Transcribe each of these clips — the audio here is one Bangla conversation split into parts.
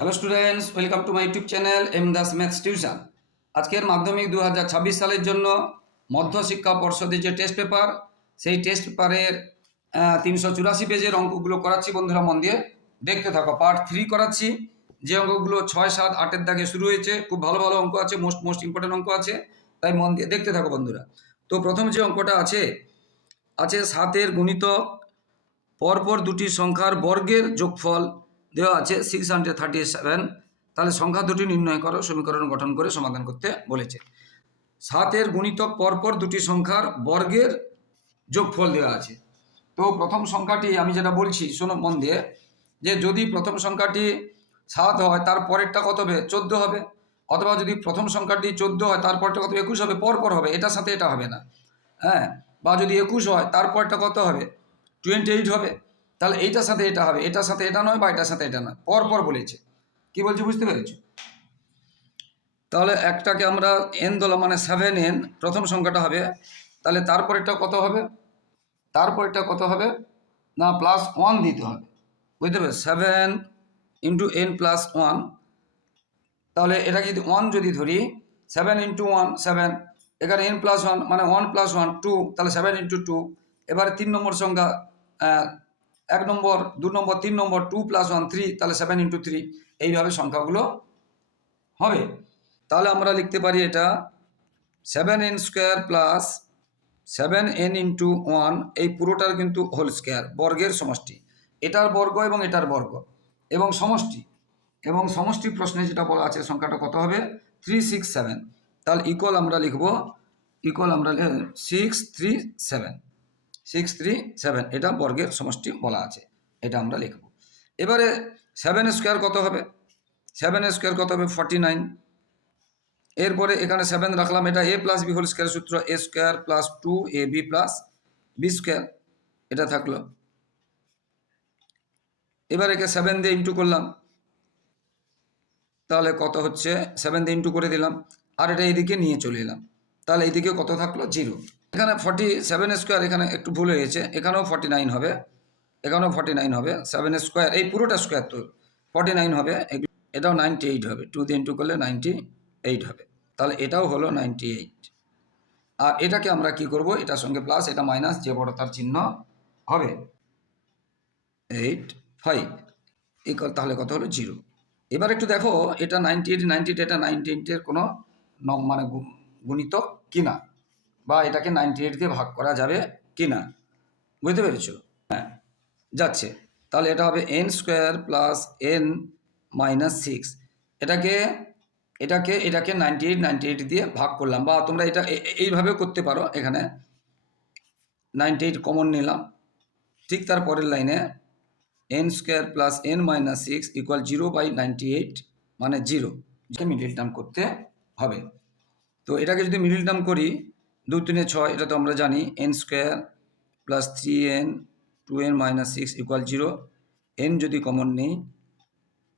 Hello students welcome to my YouTube channel M Das maths tuition আজকের মাধ্যমিক দু হাজার ছাব্বিশ সালের জন্য মধ্য শিক্ষা পর্ষদের যে টেস্ট পেপার সেই টেস্ট পেপারের তিনশো চুরাশি পেজের অঙ্কগুলো করাচ্ছি বন্ধুরা, মন দিয়ে দেখতে থাকো। পার্ট থ্রি করাচ্ছি। যে অঙ্কগুলো ছয়, সাত, আটের দাগে শুরু হয়েছে, খুব ভালো ভালো অঙ্ক আছে মোস্ট মোস্ট ইম্পর্টেন্ট অঙ্ক আছে, তাই মন দিয়ে দেখতে থাকো বন্ধুরা। তো প্রথম যে অঙ্কটা আছে আছে সাতের গুণিতক পরপর দুটি সংখ্যার বর্গের যোগফল দেওয়া আছে সিক্স হান্ড্রেড থার্টি সেভেন তাহলে সংখ্যা দুটি নির্ণয় করো, সমীকরণ গঠন করে সমাধান করতে বলেছে। সাতের গুণিতক পরপর দুটি সংখ্যার বর্গের যোগফল দেওয়া আছে। তো প্রথম সংখ্যাটি আমি যেটা বলছি, শোনো মন দিয়ে, যে যদি প্রথম সংখ্যাটি সাত হয়, তার পরেরটা কত হবে? চোদ্দ হবে। অথবা যদি প্রথম সংখ্যাটি চোদ্দ হয় তারপরটা কত? একুশ হবে। পরপর হবে। এটার সাথে এটা হবে না। হ্যাঁ? বা যদি একুশ হয় তারপরটা কত হবে? টোয়েন্টি এইট হবে। তাহলে এইটার সাথে এটা হবে, এটার সাথে এটা নয় বা এটার সাথে এটা নয়। পর পর বলেছে। কি বলছি বুঝতে পেরেছ? তাহলে একটাকে আমরা এন দোলা মানে সেভেন এন প্রথম সংখ্যাটা হবে, তাহলে তারপরেরটা কত হবে? তারপরেরটা কত হবে? না প্লাস ওয়ান দিতে হবে। বুঝতে পারবে seven into N plus one তাহলে এটাকে যদি ওয়ান যদি ধরি সেভেন ইন্টু ওয়ান সেভেন এখানে এন প্লাস ওয়ান মানে ওয়ান প্লাস ওয়ান টু তাহলে সেভেন ইন্টু টু এবারে তিন নম্বর সংখ্যা এক নম্বর, দু নম্বর, তিন number two plus one three তাহলে সেভেন ইন্টু থ্রি এইভাবে সংখ্যাগুলো হবে। তাহলে আমরা লিখতে পারি এটা seven N square plus seven N into one এই পুরোটার কিন্তু হোল স্কোয়ার বর্গের সমষ্টি। এটার বর্গ এবং এটার বর্গ, এবং সমষ্টি এবং সমষ্টি প্রশ্নে যেটা বলা আছে, সংখ্যাটা কত হবে? থ্রি সিক্স সেভেন তাহলে ইকুয়াল আমরা লিখব ইকুয়াল আমরা six three seven six three seven এটা বর্গের সমষ্টি বলা আছে, এটা আমরা লিখব। এবারে সেভেন স্কোয়ার কত হবে? সেভেন স্কোয়ার কত হবে? ফর্টি নাইন এরপরে এখানে সেভেন রাখলাম, এটা A plus B whole square সূত্র A square plus two A B plus B square এটা থাকল। এবার একে সেভেন দিয়ে ইন্টু করলাম। তাহলে কত হচ্ছে? সেভেন দিয়ে ইন্টু করে দিলাম, আর এটা এইদিকে নিয়ে চলে এলাম। তাহলে এইদিকে কত থাকল? জিরো এখানে ফর্টি সেভেন স্কোয়ার এখানে একটু ভুল হয়েছে এখানেও ফর্টি নাইন হবে। এখানেও ফর্টি নাইন হবে। সেভেন স্কোয়ার এই পুরোটা স্কোয়ার তো ফর্টি নাইন হবে এটাও নাইনটি এইট হবে। টু দিয়ে ইন্টু করলে নাইনটি এইট হবে। তাহলে এটাও হলো নাইনটি এইট আর এটাকে আমরা কি করব? এটার সঙ্গে প্লাস এটা মাইনাস যে বড় তার চিহ্ন হবে। এইট ফাইভ ইকুয়াল তাহলে কত হলো? জিরো এবার একটু দেখো, এটা নাইনটি এইট নাইনটি এইট এটা নাইনটি এইটের কোনো মানে গু- গুণিতক কিনা? বা এটাকে নাইনটি এইট দিয়ে ভাগ করা যাবে কি না বুঝতে পেরেছ? হ্যাঁ যাচ্ছে। তাহলে এটা হবে N square plus N minus six এটাকে এটাকে এটাকে নাইনটি এইট নাইনটি এইট দিয়ে ভাগ করলাম বা তোমরা এটা এইভাবেও করতে পারো এখানে। নাইনটি এইট কমন নিলাম। ঠিক তার পরের লাইনে N square plus N minus six equal zero by ninety eight মানে জিরো মিডিল টার্ম করতে হবে। তো এটাকে যদি মিডিল টার্ম করি দু তিনে ছয়, এটা তো আমরা জানি। N square plus three N two N minus six equal zero N যদি কমন নেই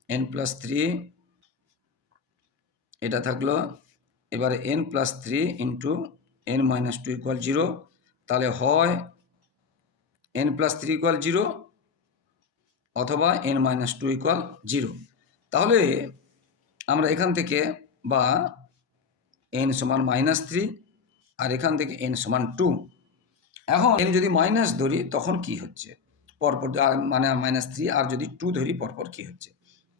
এন প্লাস থ্রি এটা থাকল। এবারে N plus three into N minus two equal zero তাহলে হয় N plus three equal zero অথবা N minus two equal zero তাহলে আমরা এখান থেকে বা এন সমান মাইনাস থ্রি আর এখান থেকে এন সমান টু এখন এন যদি মাইনাস ধরি, তখন কি হচ্ছে? পরপর মানে মাইনাস থ্রি আর যদি টু ধরি, পরপর কি হচ্ছে?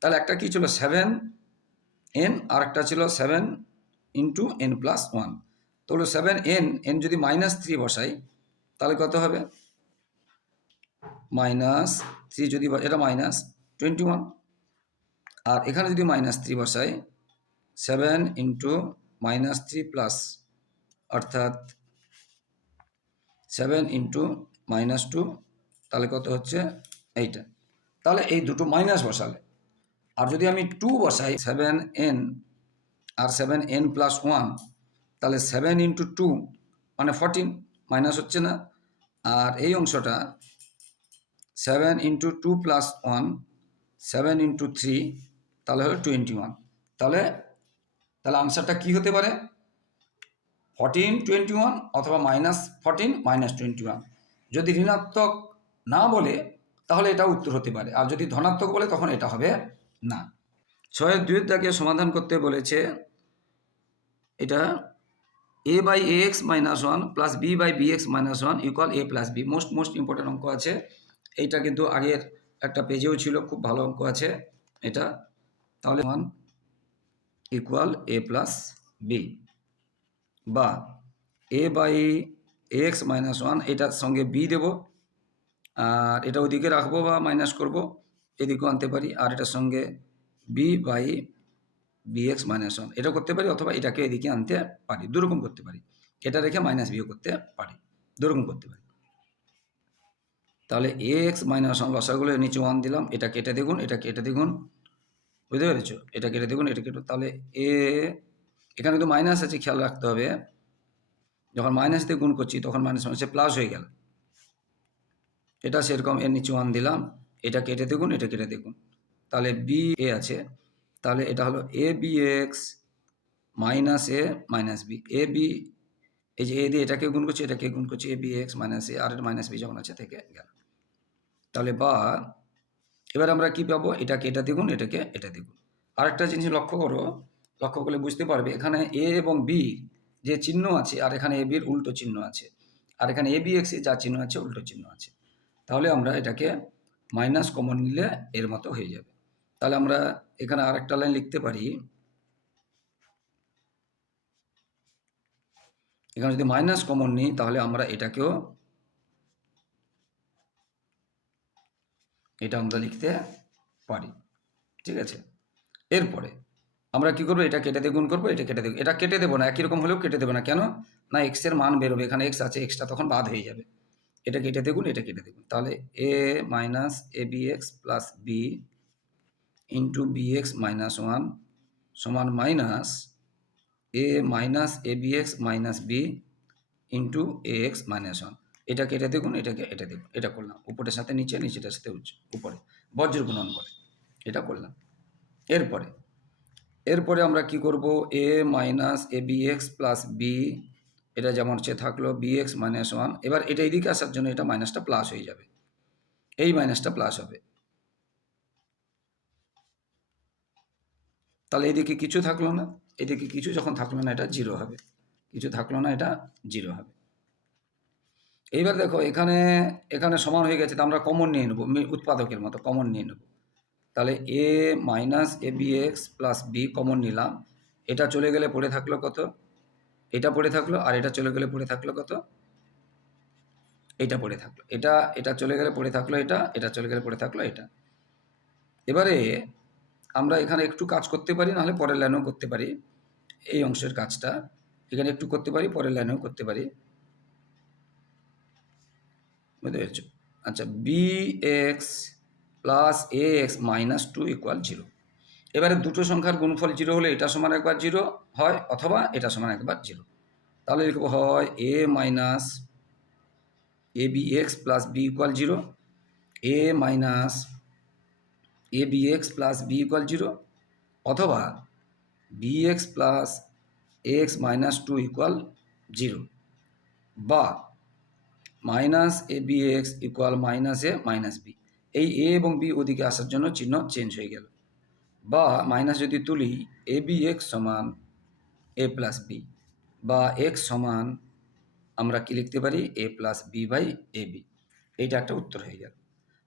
তাহলে একটা কি ছিল? সেভেন এন আর একটা ছিল seven into N plus one তো হলো সেভেন এন এন যদি মাইনাস থ্রি বসাই, তাহলে কত হবে? মাইনাস থ্রি যদি এটা মাইনাস টোয়েন্টি ওয়ান আর এখানে যদি মাইনাস থ্রি বসাই seven into minus three plus অর্থাৎ সেভেন ইন্টু মাইনাস টু তাহলে কত হচ্ছে এইটা তাহলে এই দুটো মাইনাস বসালে। আর যদি আমি টু বসাই সেভেন এন আর সেভেন এন প্লাস ওয়ান তাহলে সেভেন ইন্টু টু মানে ফর্টিন মাইনাস হচ্ছে না। আর এই অংশটা seven into two plus one seven into three তাহলে হলো টোয়েন্টি ওয়ান তাহলে তাহলে আনসারটা কী হতে পারে? ফর্টিন টোয়েন্টি ওয়ান অথবা minus fourteen minus twenty one যদি ঋণাত্মক না বলে, তাহলে এটা উত্তর হতে পারে। আর যদি ধনাত্মক বলে, তখন এটা হবে না। ছয়ের দুয়ের সমাধান করতে বলেছে, এটা A by A X minus one plus B by B X minus one equal A plus B most most important অঙ্ক আছে। এইটা কিন্তু আগের একটা পেজেও ছিল, খুব ভালো অঙ্ক আছে। এটা তাহলে one equal A plus B বা A by X minus one এটার সঙ্গে বি দেবো। আর এটা ওদিকে রাখব বা মাইনাস করব, এদিকেও আনতে পারি। আর এটার সঙ্গে B by B X minus one এটা করতে পারি অথবা এটাকে এদিকে আনতে পারি, দুরকম করতে পারি। এটা রেখে মাইনাস বিও করতে পারি, দুরকম করতে পারি। তাহলে এ এক্স মাইনাস ওয়ান লসাগুলো নিচে ওয়ান দিলাম, এটা কেটে দেখুন, এটা কেটে দেখুন। বুঝতে পেরেছ? এটা কেটে দেখুন, এটা কেটে তাহলে এ এখানে তো মাইনাস আছে, খেয়াল রাখতে হবে। যখন মাইনাস দিয়ে গুণ করছি, তখন মাইনাস মাইনাসে প্লাস হয়ে গেল। এটা সেরকম, এর নিচে ওয়ান দিলাম। এটা কেটে দেখুন, এটা কেটে দেখুন। তাহলে বি এ আছে। তাহলে এটা হলো A B X minus A minus B A B এই যে এ দিয়ে এটাকে গুণ করছি, এটাকে গুণ করছি A B X minus A R minus B যখন আছে, থেকে গেল। তাহলে বা, এবার আমরা কি পাবো? এটাকে এটা দেখুন, এটাকে এটা দেখুন। আরেকটা জিনিস লক্ষ্য করো লক্ষ্য করলে বুঝতে পারবে, এখানে এ এবং বি যে চিহ্ন আছে আর এখানে এ বির উল্টো চিহ্ন আছে। আর এখানে এ বি এক্সে যা চিহ্ন আছে, উল্টো চিহ্ন আছে। তাহলে আমরা এটাকে মাইনাস কমন নিলে এর মতো হয়ে যাবে। তাহলে আমরা এখানে আরেকটা লাইন লিখতে পারি। এখানে যদি মাইনাস কমন নিই, তাহলে আমরা এটাকেও এটা আমরা লিখতে পারি। ঠিক আছে? এরপরে আমরা কি করব? এটা কেটে দিয়ে গুণ করব, এটা কেটে দেবো এটা কেটে দেবো না, একই রকম হলেও কেটে দেবো না। কেন? না এক্সের মান বেরোবে। এখানে এক্স আছে এক্সটা তখন বাদ হয়ে যাবে। এটা কেটে দেখুন এটা কেটে দেখুন তাহলে A minus A B X plus B into B X minus one সমান minus A minus A B X minus B into A X minus one এটা কেটে দেখুন এটাকে এটা দেখুন এটা করলাম। উপরের সাথে নিচে, নিচেটার সাথে উপরে। বজ্র গুণন করে এটা করলাম। এরপরে এরপরে আমরা কি করব? A minus A B X plus B এটা যেমন হচ্ছে থাকল বি এক্স মাইনাস ওয়ান এবার এটা এদিকে আসার জন্য এটা মাইনাসটা প্লাস হয়ে যাবে। এই মাইনাসটা প্লাস হবে। তাহলে এদিকে কিছু থাকল না, এদিকে কিছু যখন থাকল না, এটা জিরো হবে। কিছু থাকল না, এটা জিরো হবে। এইবার দেখো, এখানে এখানে সমান হয়ে গেছে, তো আমরা কমন নিয়ে নেব, উৎপাদকের মতো কমন নিয়ে নেব। তাহলে A minus A B X plus B common নিলাম। এটা চলে গেলে পড়ে থাকল কত? এটা পড়ে থাকল আর এটা চলে গেলে পড়ে থাকল কত? এটা পড়ে থাকল। এটা এটা চলে গেলে পড়ে থাকল এটা এটা চলে গেলে পড়ে থাকল এটা। এবারে আমরা এখানে একটু কাজ করতে পারি নাহলে পরের লাইনেও করতে পারি। এই অংশের কাজটা। এখানে একটু করতে পারি, পরের লাইনেও করতে পারি। বুঝতে পেরেছ? আচ্ছা B X plus A X minus two equal zero. এবারে দুটো সংখ্যার গুণফল জিরো হলে এটা সমান একবার জিরো হয় অথবা এটা সমান একবার জিরো। তাহলে লিখব হয় A minus A B X plus B equal zero. A minus A B X plus B equal zero. অথবা B X plus X minus two equal zero. বা minus A B X equal minus A minus B. এই এ এবং বি ওদিকে আসার জন্য চিহ্ন চেঞ্জ হয়ে গেল। বা মাইনাস যদি তুলি এ বি এক্স সমান এ প্লাস বি বা এক্স সমান আমরা কি লিখতে পারি? A plus B by A B এইটা একটা উত্তর হয়ে গেল।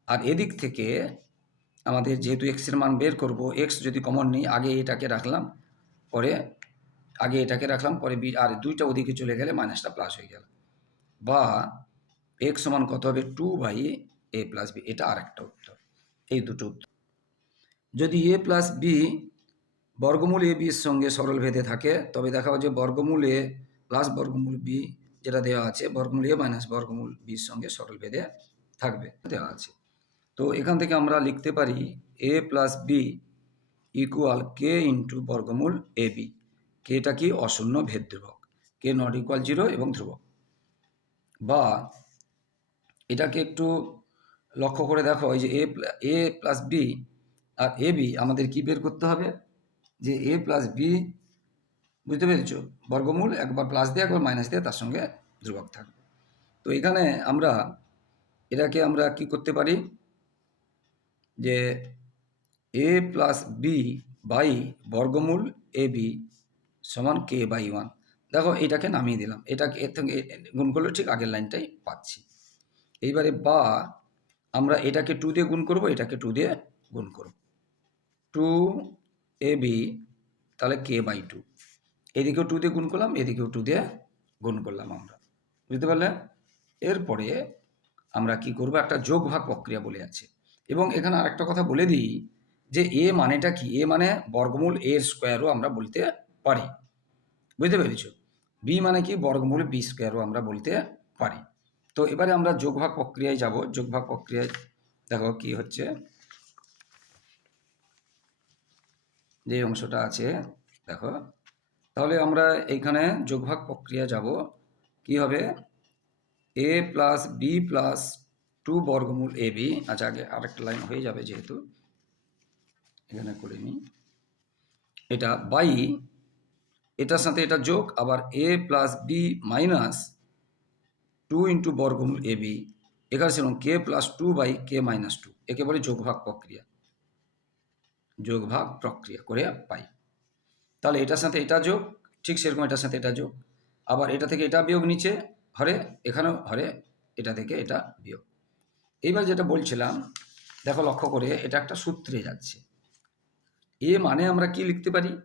আর এদিক থেকে আমাদের যেহেতু এক্সের মান বের করব এক্স যদি কমন নিই, আগে এটাকে রাখলাম, পরে আগে এটাকে রাখলাম, পরে বি আর দুইটা ওদিকে চলে গেলে মাইনাসটা প্লাস হয়ে গেল। বা এক্স সমান কত হবে? Two by A plus B এটা আরেকটা উত্তর। এই দুটো উত্তর। যদি এ প্লাস বি বর্গমূল এ বির সঙ্গে সরল ভেদে থাকে, তবে দেখা যে বর্গমূল এ প্লাস বর্গমূল বি যেটা দেওয়া আছে, বর্গমূল এ মাইনাস বর্গমূল বির সঙ্গে সরল ভেদে থাকবে, দেওয়া আছে। তো এখান থেকে আমরা লিখতে পারি A plus B equal K into বর্গমূল এ বি কেটা কি অশূন্য ভেদ ধ্রুবক। কে নট ইকুয়াল জিরো এবং ধ্রুবক। বা এটাকে একটু লক্ষ্য করে দেখো, এই যে এ এ প্লাস বি আর এ বি আমাদের কি বের করতে হবে? যে এ প্লাস বি বুঝতে পেরেছ? বর্গমূল একবার প্লাস দিয়ে, একবার মাইনাস দিয়ে তার সঙ্গে ধ্রুবক থাকবে। তো এখানে আমরা এটাকে আমরা কি করতে পারি? যে এ প্লাস বি বাই বর্গমূল এ বি সমান কে বাই ওয়ান দেখো, এটাকে নামিয়ে দিলাম। এটাকে এর থেকে গুণ করলে ঠিক আগের লাইনটাই পাচ্ছি। এইবারে বা আমরা এটাকে টু দিয়ে গুণ করব, এটাকে টু দিয়ে গুণ করব। টু এ বি তাহলে কে বাই টু এদিকেও টু দিয়ে গুণ করলাম, এদিকেও টু দিয়ে গুণ করলাম আমরা। বুঝতে পারলে? এরপরে আমরা কি করব? একটা যোগ ভাগ প্রক্রিয়া বলে আছে। এবং এখানে আরেকটা কথা বলে দিই যে এ মানেটা কি? এ মানে বর্গমূল এর স্কোয়ারও আমরা বলতে পারি। বুঝতে পেরেছ? বি মানে কি? বর্গমূল বি স্কোয়ারও আমরা বলতে পারি। তো এবারে আমরা যোগভাগ প্রক্রিয়ায় যাব। যোগভাগ প্রক্রিয়ায় দেখো কি হচ্ছে। যে অংশটা আছে, দেখো। তাহলে আমরা এইখানে যোগভাগ প্রক্রিয়া যাব। কি হবে? A plus B plus two বর্গমূল এ বি আচ্ছা আগে আরেকটা লাইন হয়ে যাবে যেহেতু। এখানে করে নিই। এটা বাই, এটার সাথে এটা যোগ, আবার A plus B minus two into বর্গমূল এ বি এখানে সেরকম K plus two by K minus two একে বলে যোগভাগ প্রক্রিয়া। যোগভাগ প্রক্রিয়া করে পাই। তাহলে এটার সাথে এটা যোগ, ঠিক সেরকম এটার সাথে এটা যোগ। আবার এটা থেকে এটা বিয়োগ নিচে, হরে, এখানেও হরে, এটা থেকে এটা বিয়োগ। এইবার যেটা বলছিলাম, দেখো লক্ষ্য করে এটা একটা সূত্রে যাচ্ছে। এ মানে আমরা কি লিখতে পারি?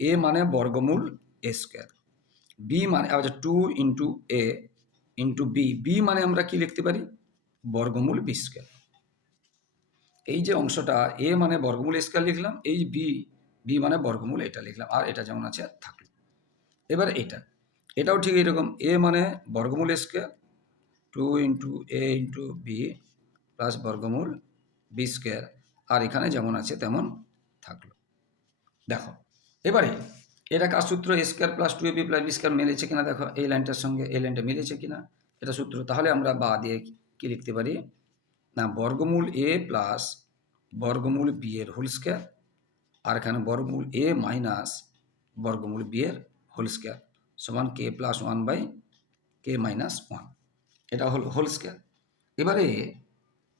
এ মানে বর্গমূল এ স্কোয়ার বি মানে আচ্ছা two into A into B B মানে আমরা কি লিখতে পারি? বর্গমূল বি স্কোয়ার এই যে অংশটা এ মানে বর্গমূল স্কোয়ার লিখলাম, এই বি বি মানে বর্গমূল এটা লিখলাম, আর এটা যেমন আছে থাকল। এবার এটা, এটাও ঠিক এরকম এ মানে বর্গমূল square two into A into B plus বর্গমূল বি স্কোয়ার আর এখানে যেমন আছে তেমন থাকল। দেখো, এবারে এটা কার সূত্র? A square plus two A B plus B square মিলেছে কিনা? দেখো, এই লাইনটার সঙ্গে এই লাইনটা মিলেছে কিনা? এটা সূত্র। তাহলে আমরা বা দিয়ে কি লিখতে পারি? না, বর্গমূল এ প্লাস বর্গমূল বি এর হোল স্কোয়ার আর এখানে বর্গমূল এ মাইনাস বর্গমূল বি এর হোল স্কোয়ার সমান K plus one by K minus one এটা হল হোল স্কোয়ার এবারে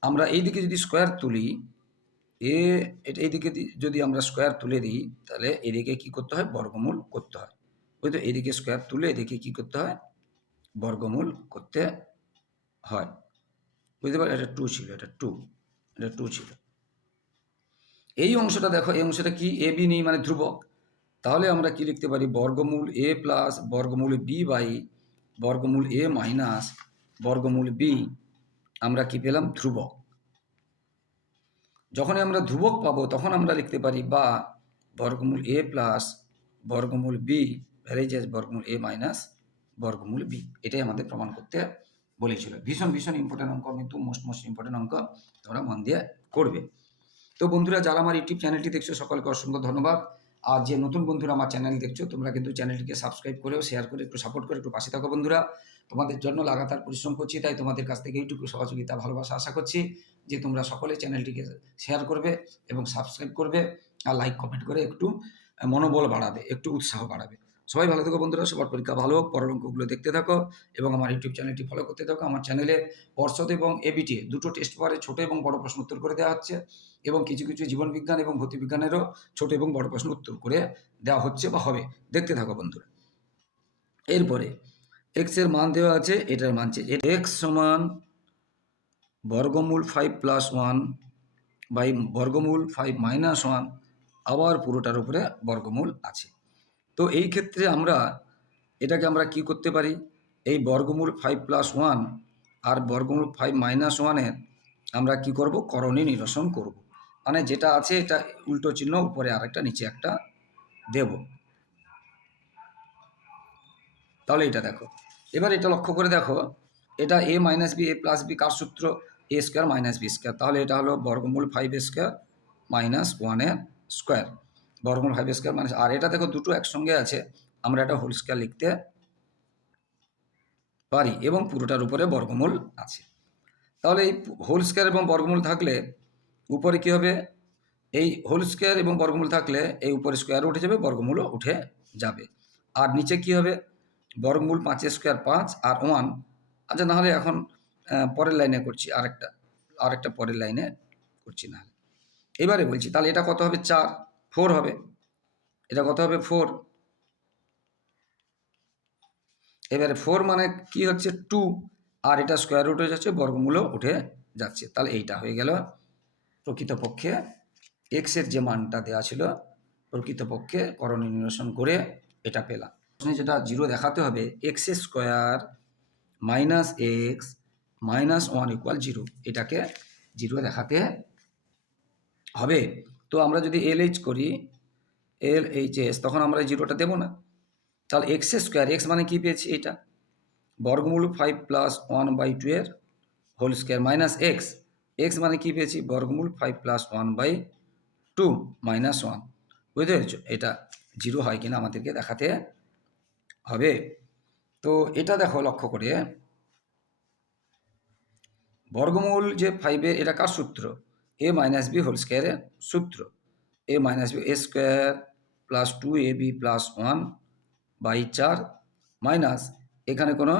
আমরা এই দিকে যদি স্কোয়ার তুলি এ, এটা এইদিকে যদি আমরা স্কোয়ার তুলে দিই, তাহলে এদিকে কি করতে হয়? বর্গমূল করতে হয়। ওই তো এদিকে স্কোয়ার তুলে এদিকে কি করতে হয়? বর্গমূল করতে হয়। বুঝতে পারো এটা টু ছিল, এটা টু এটা টু ছিল। এই অংশটা দেখো, এই অংশটা কি? এ বি নেই মানে ধ্রুবক। তাহলে আমরা কি লিখতে পারি? বর্গমূল এ প্লাস বর্গমূল বি বাই বর্গমূল এ মাইনাস বর্গমূল বি আমরা কি পেলাম? ধ্রুবক। যখনই আমরা ধ্রুবক পাবো, তখন আমরা লিখতে পারি বা বর্গমূল এ প্লাস বর্গমূল বি ভ্যারেজেস বর্গমূল এ মাইনাস বর্গমূল বি এটাই আমাদের প্রমাণ করতে বলেছিল। ভীষণ ভীষণ ইম্পর্টেন্ট অঙ্ক, কিন্তু মোস্ট মোস্ট ইম্পর্টেন্ট অঙ্ক তোমরা মন দিয়ে করবে। তো বন্ধুরা, যারা আমার ইউটিউব চ্যানেলটি দেখছ, সকলকে অসংখ্য ধন্যবাদ। আর যে নতুন বন্ধুরা আমার চ্যানেল দেখছ, তোমরা কিন্তু চ্যানেলটিকে সাবস্ক্রাইব করেও শেয়ার করে একটু সাপোর্ট করে একটু পাশে থাকো বন্ধুরা। তোমাদের জন্য লাগাতার পরিশ্রম করছি, তাই তোমাদের কাছ থেকে এইটুকু সহযোগিতা, ভালোবাসা আশা করছি যে তোমরা সকলে চ্যানেলটিকে শেয়ার করবে এবং সাবস্ক্রাইব করবে, আর লাইক কমেন্ট করে একটু মনোবল বাড়াবে, একটু উৎসাহ বাড়াবে। সবাই ভালো থাকো বন্ধুরা, সবার পরীক্ষা ভালো হোক, পরের অঙ্কগুলো দেখতে থাকো এবং আমার ইউটিউব চ্যানেলটি ফলো করতে থাকো। আমার চ্যানেলে পর্ষদ এবং এবিটি দুটো টেস্ট পেপারে ছোট এবং বড় প্রশ্ন উত্তর করে দেওয়া হচ্ছে এবং কিছু কিছু জীবনবিজ্ঞান এবং ভৌতিক বিজ্ঞানেরও ছোট এবং বড় প্রশ্ন উত্তর করে দেওয়া হচ্ছে বা হবে। দেখতে থাকো বন্ধুরা। এরপরে এক্সের মান দেওয়া আছে, এটার মান চেয়ে এক্স সমান বর্গমূল ফাইভ প্লাস ওয়ান বাই বর্গমূল ফাইভ মাইনাস ওয়ান আবার পুরোটার উপরে বর্গমূল আছে। তো এই ক্ষেত্রে আমরা এটাকে আমরা কি করতে পারি? এই বর্গমূল ফাইভ প্লাস ওয়ান আর বর্গমূল ফাইভ মাইনাস ওয়ানের আমরা কি করব? করণী নিরসন করব। মানে যেটা আছে এটা উল্টো চিহ্ন উপরে আরেকটা নিচে একটা দেব। তাহলে এটা দেখো। এবার এটা লক্ষ্য করে দেখো, এটা A minus B A plus B কার সূত্র? A square minus B square তাহলে এটা হলো বর্গমূল ফাইভ স্কোয়ার মাইনাস ওয়ানের স্কোয়ার বর্গমূল ফাইভ স্কোয়ার মাইনাস আর এটা দেখো দুটো একসঙ্গে আছে। আমরা এটা হোল স্কোয়ার লিখতে পারি এবং পুরোটার উপরে বর্গমূল আছে। তাহলে এই হোল স্কোয়ার এবং বর্গমূল থাকলে উপরে কি হবে? এই হোল স্কোয়ার এবং বর্গমূল থাকলে এই উপরে স্কোয়ার উঠে যাবে, বর্গমূলও উঠে যাবে। আর নিচে কি হবে? বর্গমূল পাঁচের স্কোয়ার পাঁচ আর ওয়ান আচ্ছা নাহলে এখন পরের লাইনে করছি, আরেকটা আরেকটা পরের লাইনে করছি না এবারে বলছি, তাহলে এটা কত হবে? চার। ফোর হবে। এটা কত হবে? ফোর। এবারে ফোর মানে কি হচ্ছে? টু। আর এটা স্কোয়ার রুট হয়ে যাচ্ছে, বর্গমূলও উঠে যাচ্ছে। তাহলে এইটা হয়ে গেল প্রকৃতপক্ষে এক্সের যে মানটা দেওয়া ছিল, প্রকৃতপক্ষে করণীয় নিরসন করে এটা পেলাম। প্রশ্নে যেটা জিরো দেখাতে হবে X square minus X minus one equal zero এটাকে জিরো দেখাতে হবে। তো আমরা যদি এল এইচ করি এল এইচ এস তখন আমরা জিরোটা দেবো না। তাহলে এক্স স্কোয়ার এক্স মানে কী পেয়েছি এটা বর্গমূল five plus one by two এর whole square minus X X মানে কী পেয়েছি? বর্গমূল five plus one by two minus one বুঝতে পেরেছ? এটা জিরো হয় কিনা আমাদেরকে দেখাতে হবে। তো এটা দেখো লক্ষ্য করে। বর্গমূল যে ফাইভের এটা কার সূত্র? এ মাইনাস বি হোল স্কোয়ারের সূত্র। A minus B A square plus two A B plus one by চার মাইনাস এখানে কোনো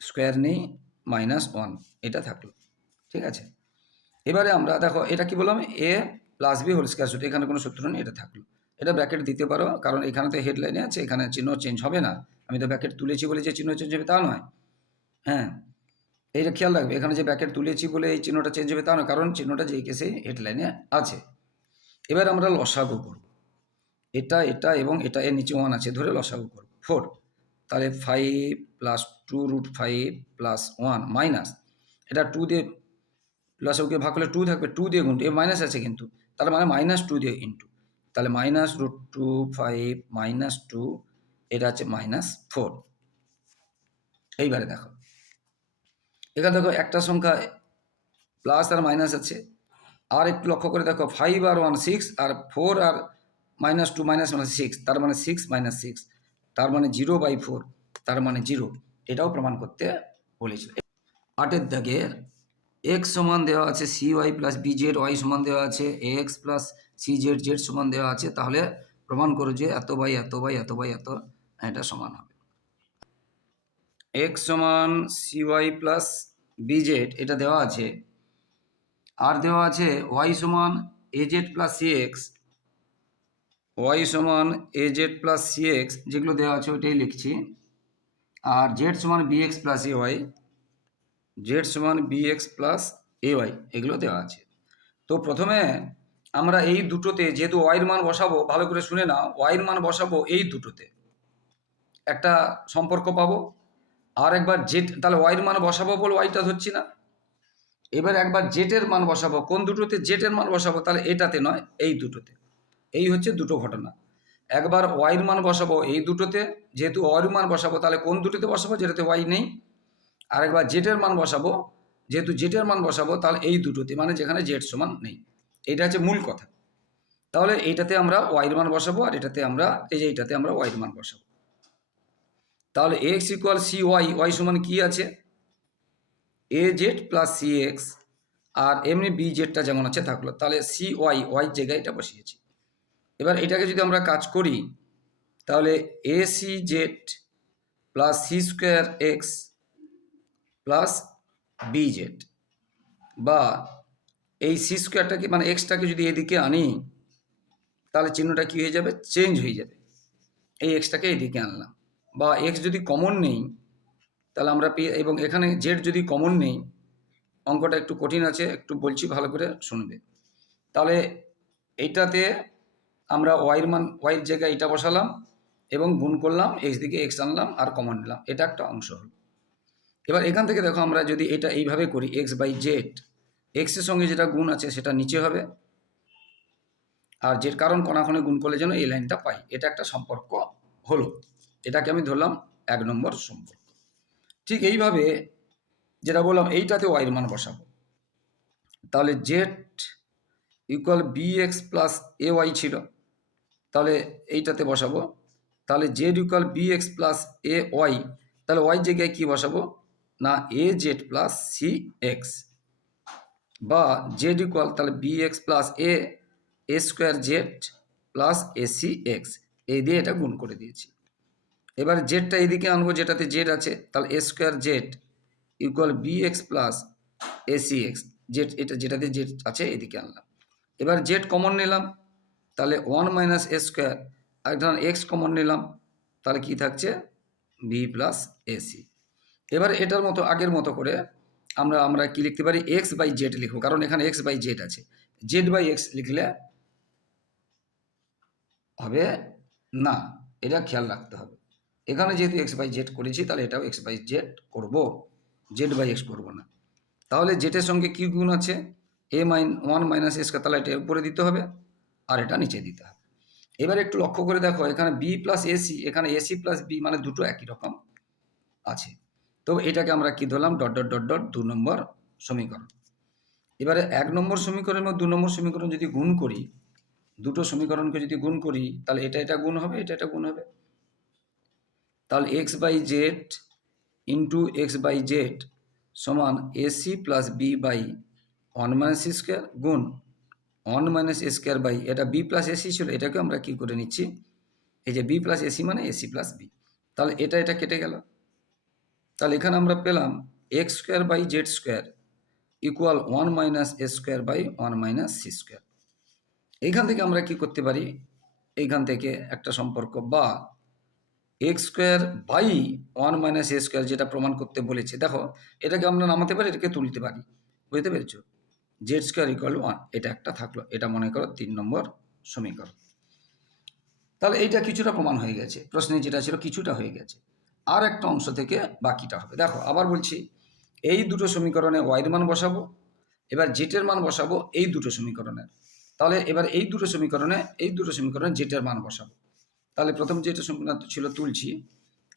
স্কোয়ার নেই মাইনাস ওয়ান এটা থাকল। ঠিক আছে? এবারে আমরা দেখো, এটা কি বললাম? A plus B whole square সূত্র, এখানে কোনো সূত্র নেই, এটা থাকল। এটা ব্র্যাকেট দিতে পারো, কারণ এখানে তো হেডলাইনে আছে, এখানে চিহ্ন চেঞ্জ হবে না। আমি তো ব্র্যাকেট তুলেছি বলে যে চিহ্ন চেঞ্জ হবে তা নয়। হ্যাঁ? এইটা খেয়াল রাখবে। এখানে যে ব্র্যাকেট তুলেছি বলে এই চিহ্নটা চেঞ্জ হবে তা নয়, কারণ চিহ্নটা যে কেসে হেডলাইনে আছে। এবার আমরা লসাগু করব। এটা এটা এবং এটা এর নিচে ওয়ান আছে, ধরে লসাগু করব। ফোর তাহলে five plus two root five plus one minus এটা টু দিয়ে লসাগুকে ভাগ করলে টু থাকবে টু দিয়ে গুণ এ মাইনাস আছে কিন্তু। তার মানে মাইনাস টু দিয়ে ইন্টু তাহলে minus root two five minus two এটা আছে মাইনাস ফোর এইবারে দেখো। এখানে দেখো একটা সংখ্যা প্লাস আর মাইনাস আছে। আর একটু লক্ষ্য করে দেখো ফাইভ আর ওয়ান সিক্স আর ফোর আর মাইনাস টু মাইনাস মানে সিক্স তার মানে সিক্স মাইনাস সিক্স তার মানে জিরো বাই ফোর তার মানে জিরো এটাও প্রমাণ করতে বলেছিল আটের দাগের এক্স সমান দেওয়া আছে C Y plus B Z Y সমান দেওয়া আছে X plus C Z Z সমান দেওয়া আছে, তাহলে প্রমাণ করো যে এত বাই এত বাই এত বাই এত এটা সমান হবে। এক্স সমান C Y plus B Z এটা দেওয়া আছে। আর দেওয়া আছে ওয়াই সমান A Z plus C X Y সমান A Z plus C X যেগুলো দেওয়া আছে ওইটাই লিখছি। আর জেড সমান B X plus A Y Z সমান B X plus A Y এগুলো দেওয়া আছে। তো প্রথমে আমরা এই দুটোতে যেহেতু ওয়াইয়ের মান বসাবো, ভালো করে শুনে নাও ওয়াইয়ের মান বসাবো এই দুটোতে। একটা সম্পর্ক পাবো আর একবার জেট, তাহলে ওয়াইয়ের মান বসাবো বলে ওয়াইটা ধরছি না। এবার একবার জেটের মান বসাবো, কোন দুটোতে জেটের মান বসাবো, তাহলে এটাতে নয়, এই দুটোতে। এই হচ্ছে দুটো ঘটনা। একবার ওয়াইয়ের মান বসাবো এই দুটোতে, যেহেতু ওয়াইয়ের মান বসাবো, তাহলে কোন দুটোতে বসাবো, যেটাতে ওয়াই নেই? আর একবার জেটের মান বসাবো, যেহেতু জেটের মান বসাবো, তাহলে এই দুটোতে মানে যেখানে জেট সমান নেই। এটা হচ্ছে মূল কথা। তাহলে এইটাতে আমরা ওয়াইয়ের মান বসাবো, আর এটাতে আমরা, এই যে এইটাতে আমরা ওয়াইয়ের মান বসাবো। তাহলে X equal C Y Y সমান কী আছে? A Z plus C X আর এমনি বি জেডটা যেমন আছে থাকল তাহলে সি ওয়াই ওয়াই জায়গায় এটা বসিয়েছি। এবার এটাকে যদি আমরা কাজ করি, তাহলে A C Z plus C square X plus B Z বা এই সি স্কোয়ারটাকে মানে এক্সটাকে যদি এদিকে আনি, তাহলে চিহ্নটা কী হয়ে যাবে? চেঞ্জ হয়ে যাবে। এই এক্সটাকে এদিকে আনলাম। বা এক্স যদি কমন নেই, তাহলে আমরা পেয়ে, এবং এখানে জেড যদি কমন নেই, অঙ্কটা একটু কঠিন আছে, একটু বলছি ভালো করে শুনবে। তাহলে এইটাতে আমরা ওয়াইয়ের মান ওয়াইয়ের জায়গায় এটা বসালাম এবং গুণ করলাম এক্স দিকে এক্স আনলাম আর কমন নিলাম। এটা একটা অংশ হলো। এবার এখান থেকে দেখো আমরা যদি এটা এইভাবে করি এক্স বাই জেড এক্সের সঙ্গে যেটা গুণ আছে সেটা নিচে হবে। আর যে কারণ কণাক্ষণে গুণ করলে যেন এই লাইনটা পাই। এটা একটা সম্পর্ক হলো। এটাকে আমি ধরলাম এক নম্বর সম্পর্ক। ঠিক এইভাবে যেটা বললাম, এইটাতে ওয়াইয়ের মান বসাবো। তাহলে Z equal B X plus A Y ছিল। তাহলে এইটাতে বসাবো। তাহলে Z equal B X plus A Y তাহলে ওয়াই জায়গায় কী বসাবো? না A Z plus C X বা জেড ইকুয়াল তাহলে B X plus A A square Z plus A C X এই দিয়ে এটা গুণ করে দিয়েছি। এবার জেডটা এদিকে আনব, যেটাতে জেড আছে, তাহলে A square Z equal B X plus A C X Z এটা যেটাতে জেড আছে, এদিকে আনলাম। এবার জেড কমন নিলাম, তাহলে ওয়ান মাইনাস এ স্কোয়ার আর ধরুন এক্স কমন নিলাম, তাহলে কি থাকছে? বি প্লাস এসি এবার এটার মতো, আগের মতো করে আমরা আমরা কি লিখতে পারি? এক্স বাই জেড লিখব, কারণ এখানে এক্স বাই জেড আছে। জেড বাই এক্স লিখলে হবে না, এটা খেয়াল রাখতে হবে। এখানে যেহেতু এক্স বাই জেড করেছি, তাহলে এটাও এক্স বাই জেড করব। জেড বাই এক্স করব না। তাহলে জেটের সঙ্গে কি গুণ আছে? এ মাইন ওয়ান মাইনাস এস তাহলে এটা উপরে দিতে হবে, আর এটা নিচে দিতে হবে। এবার একটু লক্ষ্য করে দেখো, এখানে বি প্লাস এসি এখানে এসি প্লাস বি মানে দুটো একই রকম আছে। তো এটাকে আমরা কি ধরলাম? ডট ডট ডট ডট দু নম্বর সমীকরণ। এবারে এক নম্বর সমীকরণের মধ্যে দু নম্বর সমীকরণ যদি গুণ করি, দুটো সমীকরণকে যদি গুণ করি, তাহলে এটা এটা গুণ হবে, এটা এটা গুণ হবে। তাহলে X by Z into X by Z সমান AC plus B by one minus square গুণ ওয়ান মাইনাস স্কোয়ার বাই এটা বি প্লাস এসি ছিল, এটাকে আমরা কি করে নিচ্ছি? এই যে বি প্লাস এসি মানে এসি প্লাস বি তাহলে এটা এটা কেটে গেল। তাহলে এখানে আমরা পেলাম X square by Z square equal one minus A square by one minus C square এইখান থেকে আমরা কি করতে পারি? এইখান থেকে একটা সম্পর্ক বা X square by one minus A square যেটা প্রমাণ করতে বলেছে। দেখো, এটাকে আমরা নামাতে পারি, এটাকে তুলতে পারি। বুঝতে পেরেছ? জেড স্কোয়ার ইকুয়াল ওয়ান এটা একটা থাকল। এটা মনে করো তিন নম্বর সমীকরণ। তাহলে এইটা কিছুটা প্রমাণ হয়ে গেছে। প্রশ্নে যেটা ছিল, কিছুটা হয়ে গেছে। আর একটা অংশ থেকে বাকিটা হবে। দেখো, আবার বলছি, এই দুটো সমীকরণে ওয়াইয়ের মান বসাবো, এবার জেটের মান বসাবো এই দুটো সমীকরণে তাহলে এবার এই দুটো সমীকরণে, এই দুটো সমীকরণে জেটের মান বসাবো। তাহলে প্রথম যেটা সমীকরণ ছিল তুলছি,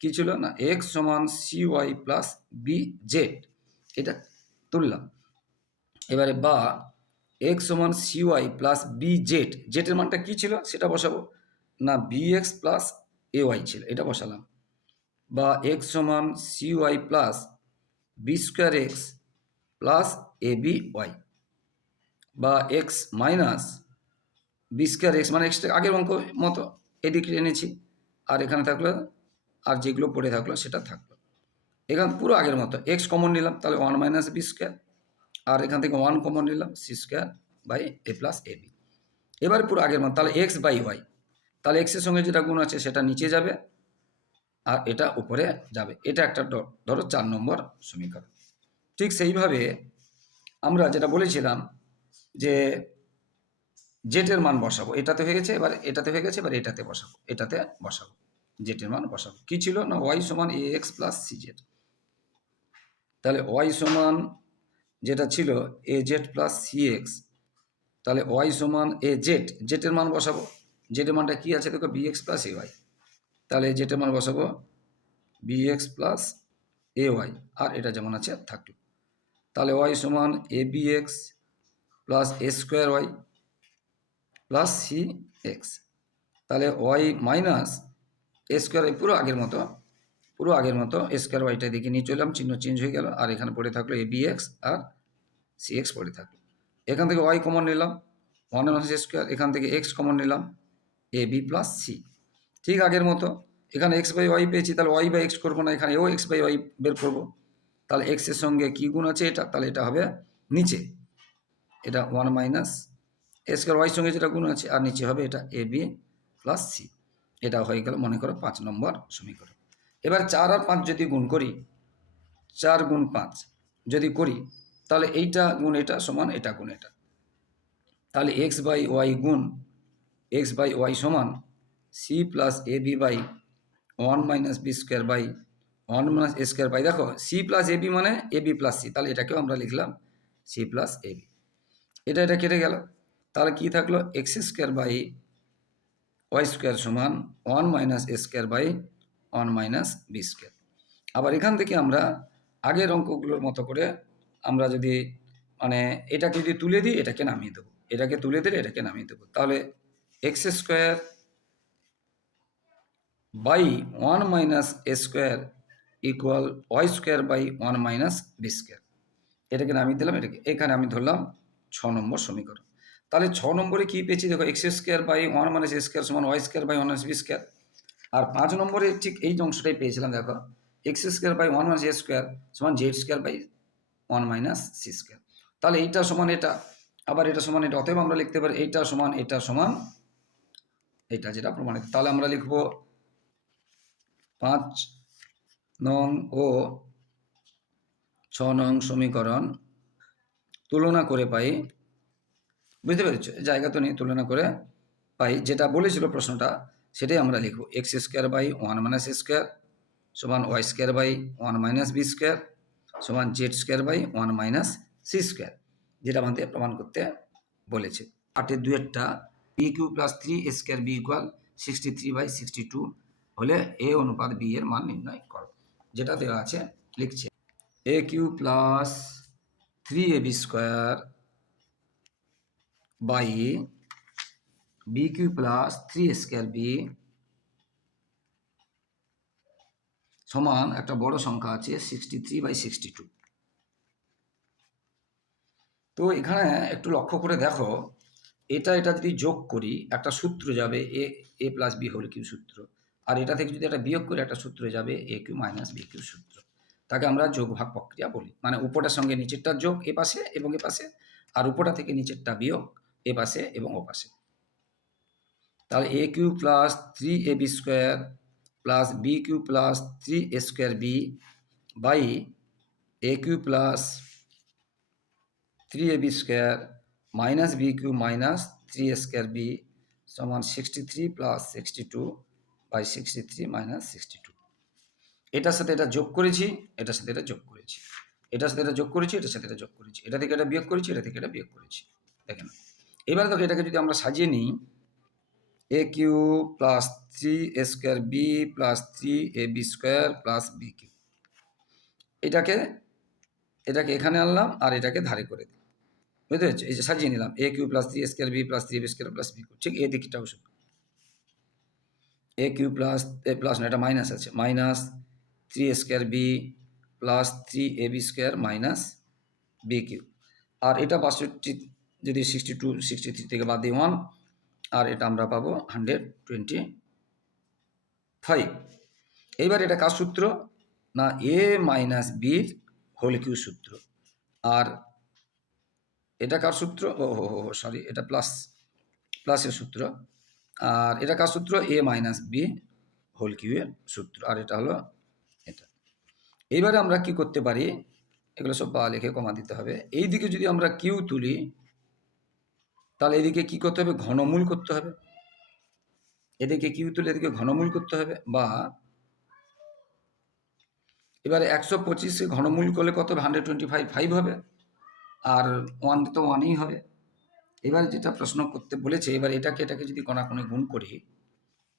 কি ছিল? না এক্স সমান C Y plus B Z এটা তুললাম। এবারে বা এক্স সমান C Y plus B Z জেটের মানটা কী ছিল? সেটা বসাবো। না B X plus A Y ছিল, এটা বসালাম। বা এক্স সমান C Y plus B square X plus A B Y বা X minus B square X মানে এক্সটা আগের অঙ্ক মতো। এদিকে এনেছি, আর এখানে থাকল, আর যেগুলো পড়ে থাকল সেটা থাকল। এখান পুরো আগের মতো এক্স কমন নিলাম, তাহলে ওয়ান মাইনাস বি স্কোয়ার আর এখান থেকে ওয়ান কমন নিলাম C square by A plus A B এবার পুরো আগের মতো, তাহলে এক্স বাই ওয়াই তাহলে এক্সের সঙ্গে যেটা গুণ আছে সেটা নিচে যাবে, আর এটা উপরে যাবে। এটা একটা ধরো চার নম্বর সমীকরণ। ঠিক সেইভাবে আমরা যেটা বলেছিলাম যে জেটের মান বসাবো। এটাতে হয়ে গেছে, এবার এটাতে হয়ে গেছে, এবার এটাতে বসাবো। এটাতে বসাবো। জেটের মান বসাবো। কি ছিল না? ওয়াই সমান A X plus C Z তাহলে ওয়াই সমান যেটা ছিল A Z plus C X তাহলে ওয়াই সমান এ জেড জেটের মান বসাবো। জেটের মানটা কি আছে দেখো? B X plus A Y তাহলে জেটের মান বসাবো। B X plus A Y আর এটা যেমন আছে থাকল। তাহলে ওয়াই সমান A B X plus A square Y plus C X তাহলে ওয়াই মাইনাস এ স্কোয়ার পুরো আগের মতো, পুরো আগের মতো স্কোয়ার ওয়াইটা দিকে নিয়ে চললাম, চিহ্ন চেঞ্জ হয়ে গেল, আর এখানে পড়ে থাকল এ বি এক্স আর সি এক্স পড়ে থাকল। এখান থেকে ওয়াই কমন নিলাম ওয়ান মাইনাস স্কোয়ার এখান থেকে এক্স কমন নিলাম এ বি প্লাস সি ঠিক আগের মতো, এখানে এক্স বাই ওয়াই পেয়েছি, তাহলে ওয়াই বাই এক্স করব না, এখানে এও এক্স বাই ওয়াই বের করব। তাহলে এক্সের সঙ্গে কী গুণ আছে এটা? তাহলে এটা হবে নিচে। এটা one minus A square Y সঙ্গে যেটা গুণ আছে, আর নিচে হবে এটা এ বি প্লাস সি এটা হয়ে গেল, মনে করো পাঁচ নম্বর সমীকরণ। এবার চার আর পাঁচ যদি গুণ করি, চার গুণ পাঁচ যদি করি, তাহলে এইটা গুণ এটা সমান, এটা গুণ এটা। তাহলে এক্স বাই ওয়াই গুণ এক্স বাই ওয়াই সমান C plus A B by one minus B square by one minus A square by দেখো সি প্লাস এ বি মানে এ বি প্লাস সি তাহলে এটাকেও আমরা লিখলাম সি প্লাস এ বি এটা এটা কেটে গেল। তাহলে কি থাকল? X square by Y square সমান one minus A square by one minus B square আবার এখান থেকে আমরা আগের অঙ্কগুলোর মতো করে আমরা যদি মানে এটাকে যদি তুলে দিই, এটাকে নামিয়ে দেবো। এটাকে তুলে দিলে এটাকে নামিয়ে দেবো। তাহলে X square by one minus A square equal Y square by one minus B square এটাকে নামিয়ে দিলাম, এটাকে এখানে আমি ধরলাম ছ নম্বর সমীকরণ। তাহলে ছ নম্বরে কি পেয়েছি? দেখো X square by one minus A square সমান Y square by one B square আর পাঁচ নম্বরে ঠিক এই অংশটাই পেয়েছিলাম, দেখো X square by one minus A square সমান Z square by one minus C square তাহলে এইটা সমান এটা, আবার এটা সমান এটা, অতএব আমরা লিখতে পারি এইটা সমান এটা সমান এটা যেটা প্রমাণিত। তাহলে আমরা লিখব পাঁচ নং ও ছ নং সমীকরণ তুলনা করে পাই বুঝতে পেরেছ? জায়গা তো নিয়ে তুলনা করে পাই। যেটা বলেছিল প্রশ্নটা, সেটাই আমরা লিখব। X square by one minus square সমান Y square by one minus B square সমান Z square by one minus C square যেটা আমাদের প্রমাণ করতে বলেছে। আটের দু একটা P Q plus three A square B equal sixty three by sixty two হলে এ অনুপাত বি এর মান নির্ণয় করো, যেটা দেওয়া আছে, লিখছে A Q plus three A B square by B Q plus three square B সমান একটা বড় সংখ্যা আছে sixty three by sixty two তো এখানে একটু লক্ষ্য করে দেখো, এটা এটা যদি যোগ করি, একটা সূত্র যাবে A A plus B whole Q সূত্র। আর এটা থেকে যদি একটা বিয়োগ করে, একটা সূত্র যাবে A Q minus B Q সূত্র। তাকে আমরা যোগ ভাগ প্রক্রিয়া বলি। মানে উপরটার সঙ্গে নিচেরটা যোগ, এ পাশে এবং এ পাশে। আর উপরটা থেকে নিচেরটা বিয়োগ এ পাশে এবং ও পাশে। তাহলে A Q plus three A B square plus B Q plus three A square B by A Q plus three A B square minus B Q minus three A square B সমান sixty three plus sixty two by sixty three minus sixty two এটার সাথে এটা যোগ করেছি, এটার সাথে এটা যোগ করেছি। এটার সাথে এটা যোগ করেছি, এটার সাথে এটা যোগ করেছি। এটা থেকে এটা বিয়োগ করেছি, এটা থেকে এটা বিয়োগ করেছি। দেখেন। এবার দেখো এটাকে যদি আমরা সাজিয়ে নিই A Q plus three A square B plus three A B square plus B Q এটাকে এটাকে এখানে আনলাম আর এটাকে ধারে করে দিই বুঝতে পেরেছ? এই যে সাজিয়ে নিলাম। A Q plus three square B plus three B square plus B Q ঠিক এই দিকটাও শুধু। A Q plus A plus না, এটা মাইনাস আছে। Minus three square B plus three A B square minus B Q আর এটা বাষট্টি যদি সিক্সটি টু সিক্সটি থ্রি থেকে বাদ দিই ওয়ান আর এটা আমরা পাবো হান্ড্রেড টোয়েন্টি ফাইভ এইবার এটা কার সূত্র? না এ মাইনাস বির হোল কিউ সূত্র। আর এটা কার সূত্র? ও হো হো সরি এটা প্লাস প্লাসের সূত্র। আর এটা কার সূত্র? A minus B whole Q এর সূত্র। আর এটা হলো এটা। এইবারে আমরা কি করতে পারি? এগুলো সব বা লিখে কমা দিতে হবে। এই দিকে যদি আমরা কিউ তুলি তাহলে এদিকে কি করতে হবে? ঘনমূল করতে হবে। এদিকে কিউ তুলে? এদিকে ঘনমূল করতে হবে বা এবারে একশো পঁচিশে ঘনমূল করলে কত? হান্ড্রেড টোয়েন্টি ফাইভ ফাইভ হবে। আর ওয়ান তো ওয়ানই হবে। এবার যেটা প্রশ্ন করতে বলেছে, এবার এটাকে এটাকে যদি কোনাকুনি গুণ করি,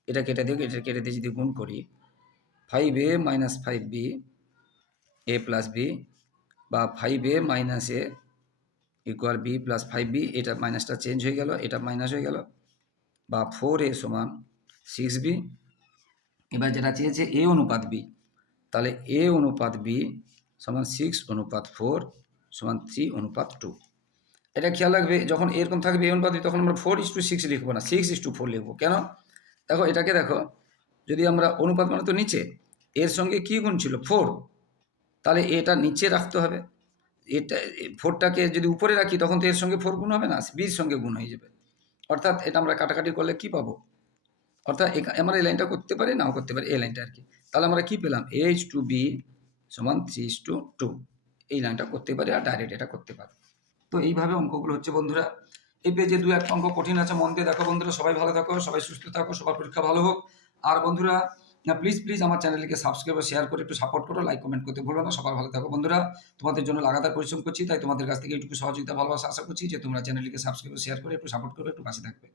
এটা কেটে দিয়ে এটা কেটে দিয়ে যদি গুণ করি five A minus five B A plus B বা five A minus A equal B plus five B এটা মাইনাসটা চেঞ্জ হয়ে গেল, এটা মাইনাস হয়ে গেল। বা ফোর এ সমান সিক্স বি এবার যেটা চেয়েছে এ অনুপাত বি তাহলে এ অনুপাত বি সমান সিক্স অনুপাত ফোর সমান থ্রি অনুপাত টু এটা খেয়াল রাখবে, যখন এরকম থাকবে এ অনুপাত বি তখন আমরা ফোর ইস টু সিক্স লিখব না সিক্স ইস টু ফোর লিখব। কেন? দেখো, এটাকে দেখো, যদি আমরা অনুপাত মানে তো নিচে, এর সঙ্গে কী গুণ ছিল? ফোর তাহলে এটা নিচে রাখতে হবে। এটা ফোরটাকে যদি উপরে রাখি, তখন তো এর সঙ্গে ফোর গুণ হবে না? বির সঙ্গে গুণ হয়ে যাবে। অর্থাৎ এটা আমরা কাটাকাটি করলে কি পাবো? অর্থাৎ আমরা এই লাইনটা করতে পারি, নাও করতে পারি, এই লাইনটা আর কি। তাহলে আমরা কি পেলাম? এইচ টু বি সমান থ্রি টু টু এই লাইনটা করতে পারি আর ডাইরেক্ট এটা করতে পারি। তো এইভাবে অঙ্কগুলো হচ্ছে বন্ধুরা। এই পেজে দু একটা অঙ্ক কঠিন আছে, মন দিয়ে দেখো বন্ধুরা। সবাই ভালো থাকো, সবাই সুস্থ থাকো, সবার পরীক্ষা ভালো হোক। আর বন্ধুরা প্লিজ প্লিজ আমার চ্যানেলকে সাবস্ক্রাইব শেয়ার করে একটু সাপোর্ট করো লাইক কমেন্ট করতে ভুলো না, সবাই ভালো থাকো বন্ধুরা। তোমাদের জন্য লাগাতার পরিশ্রম করছি, তাই তোমাদের কাছ থেকে একটু সহযোগিতা, ভালোবাসা আশা করছি যে তোমরা চ্যানেলকে সাবস্ক্রাইব শেয়ার করে একটু সাপোর্ট করো, একটু পাশে থাকবে।